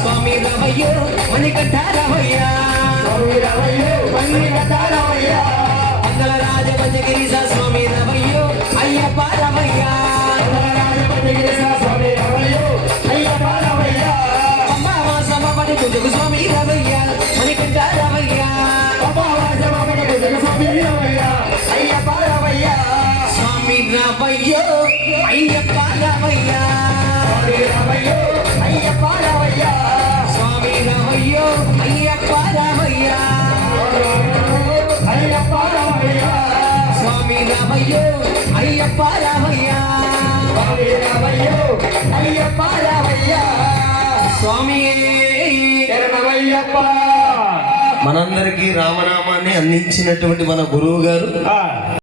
స్వామి రామయ్యో మణికంఠ రామయ్య మంగళ రాజ పంచగిరీశ స్వామి రామయ్యో అయ్యప్ప రామయ్య అమ్మావాసమని పూజకు స్వామి రామయ్య మణికంఠ రామయ్య అయ్యప్ప రామయ్య స్వామి రామయ్యో అయ్యప్ప రామయ్య అయ్యప్ప రామయ్య స్వామి రామయ్యో అయ్యప్ప రామయ్య అయ్యప్ప రామయ్య స్వామి రామయ్యో అయ్యప్ప రామయ్య స్వామి రామయ్యో అయ్యప్ప రామయ్య స్వామి శరణమయ్యప్ప. మనందరికీ రామనామాన్ని అందించినటువంటి మన గురువు గారు